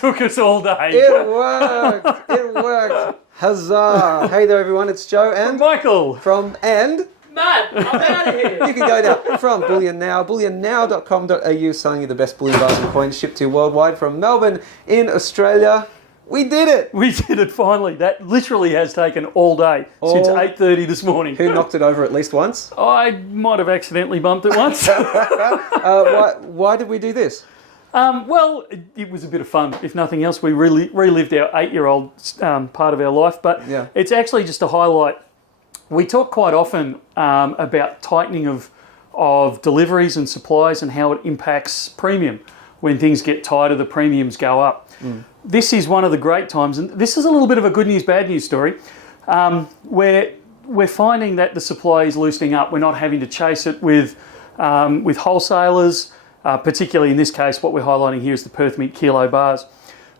took us all day. It worked. It worked. Huzzah. Hey there, everyone. It's Joe and Michael. and Matt, I'm out of here. you can go now from Bullion Now, bullionnow.com.au, selling you the best bullion bars and coins shipped to you worldwide from Melbourne in Australia. We did it. We did it finally. That literally has taken all day since 8:30 this morning. Who knocked it over at least once? I might have accidentally bumped it once. Why did we do this? Well, it was a bit of fun. If nothing else, we really relived our 8-year-old part of our life. But Yeah. It's actually just a highlight. We talk quite often about tightening of deliveries and supplies and how it impacts premium. When things get tighter, the premiums go up. This is one of the great times, and this is a little bit of a good news, bad news story, where we're finding that the supply is loosening up. We're not having to chase it with wholesalers, particularly in this case, what we're highlighting here is the Perth Mint kilo bars.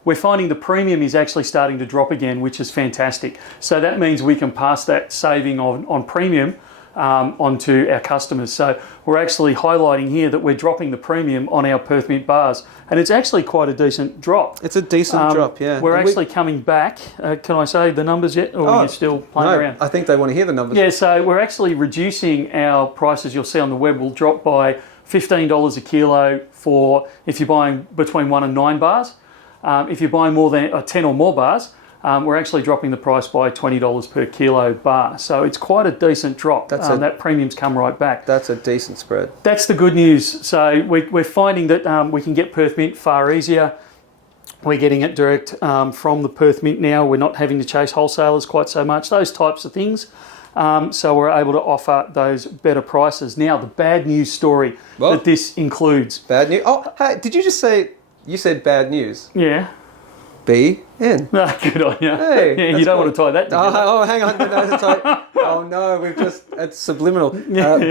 We're finding the premium is actually starting to drop again, which is fantastic. So that means we can pass that saving on premium onto our customers. So we're actually highlighting here that we're dropping the premium on our Perth Mint bars. And it's actually quite a decent drop. It's a decent drop, yeah. We're actually coming back. Can I say the numbers yet? Or are you still playing around? I think they want to hear the numbers. Yeah, so we're actually reducing our prices. You'll see on the web will drop by $15 a kilo for if you're buying between 1 and 9 bars. If you're buying more than 10 or more bars, we're actually dropping the price by $20 per kilo bar. So it's quite a decent drop. That premium's come right back. That's a decent spread. That's the good news. So we're finding that we can get Perth Mint far easier. We're getting it direct from the Perth Mint now. We're not having to chase wholesalers quite so much, those types of things. So we're able to offer those better prices. Now, the bad news story that this includes. Bad news? Oh, hey, did you just say, you said bad news? Yeah. B-N. No, good on you. Hey, yeah, you don't want to tie that together. Oh, hang on. Oh, no, it's subliminal.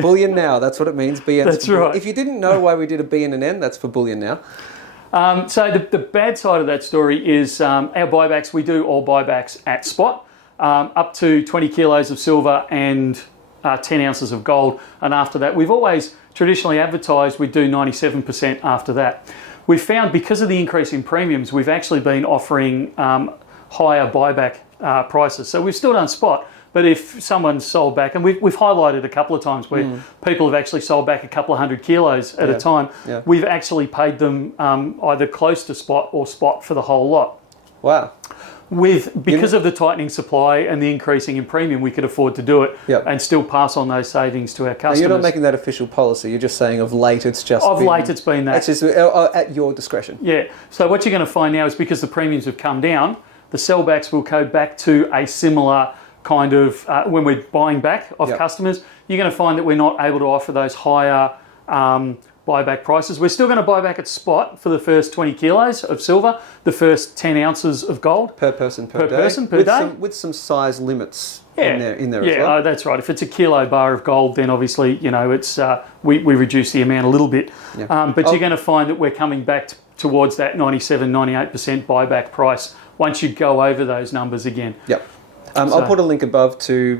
Bullion Now, that's what it means. B-N. That's right. If you didn't know why we did a B and an N, that's for Bullion Now. So the bad side of that story is our buybacks. We do all buybacks at spot, up to 20 kilos of silver and 10 ounces of gold. And after that, we've always traditionally advertised we do 97% after that. We've found because of the increase in premiums, we've actually been offering higher buyback prices. So we've still done spot, but if someone's sold back, and we've highlighted a couple of times where people have actually sold back a couple of 100 kilos at a time, we've actually paid them either close to spot or spot for the whole lot. Wow. Because of the tightening supply and the increasing in premium, we could afford to do it and still pass on those savings to our customers. Now, you're not making that official policy. You're just saying of late it's just it's been that. It's just at your discretion. Yeah. So what you're going to find now is because the premiums have come down, the sellbacks will go back to a similar kind of, when we're buying back off customers, you're going to find that we're not able to offer those higher buyback prices. We're still going to buy back at spot for the first 20 kilos of silver, the first 10 ounces of gold. Per person per day. With some size limits in there as well. Yeah, that's right. If it's a kilo bar of gold, then obviously, it's we reduce the amount a little bit. Yeah. But you're going to find that we're coming back towards that 97, 98% buyback price once you go over those numbers again. Yep. I'll put a link above to,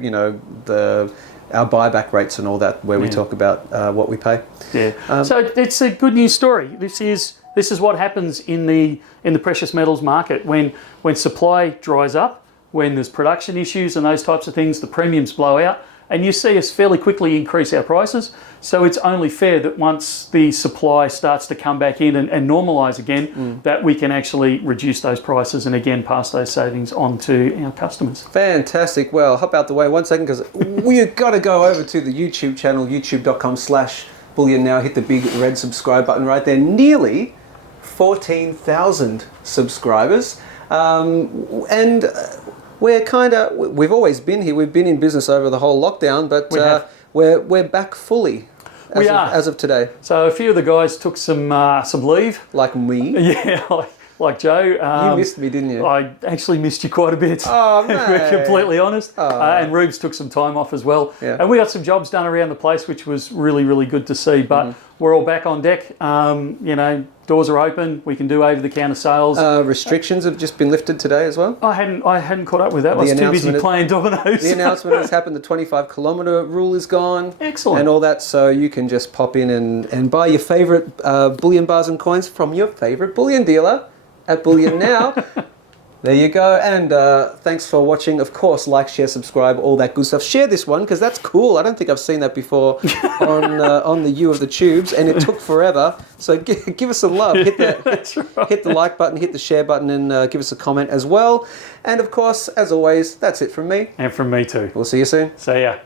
our buyback rates and all that, where we talk about what we pay. Yeah. So it's a good news story. This is what happens in the precious metals market when supply dries up, when there's production issues and those types of things, the premiums blow out, and you see us fairly quickly increase our prices. So it's only fair that once the supply starts to come back in and normalise again, that we can actually reduce those prices and again pass those savings on to our customers. Fantastic. Well, hop out the way 1 second because we've got to go over to the YouTube channel, youtube.com/Bullion Now. Hit the big red subscribe button right there. Nearly 14,000 subscribers. We've always been here. We've been in business over the whole lockdown, but we're back fully as of today. So a few of the guys took some leave. Like me? Yeah, like Joe. You missed me, didn't you? I actually missed you quite a bit. Oh, man. If we're completely honest. And Rubes took some time off as well. Yeah. And we got some jobs done around the place, which was really, really good to see. But we're all back on deck. Doors are open. We can do over-the-counter sales. Restrictions have just been lifted today as well. I hadn't caught up with that. I was too busy playing Dominoes. The announcement has happened. The 25-kilometre rule is gone. Excellent. And all that, so you can just pop in and buy your favourite bullion bars and coins from your favourite bullion dealer at Bullion Now. There you go. And thanks for watching. Of course, like, share, subscribe, all that good stuff. Share this one because that's cool. I don't think I've seen that before on the U of the Tubes, and it took forever. So give us some love. Hit the like button, hit the share button, and give us a comment as well. And of course, as always, that's it from me. And from me too. We'll see you soon. See ya.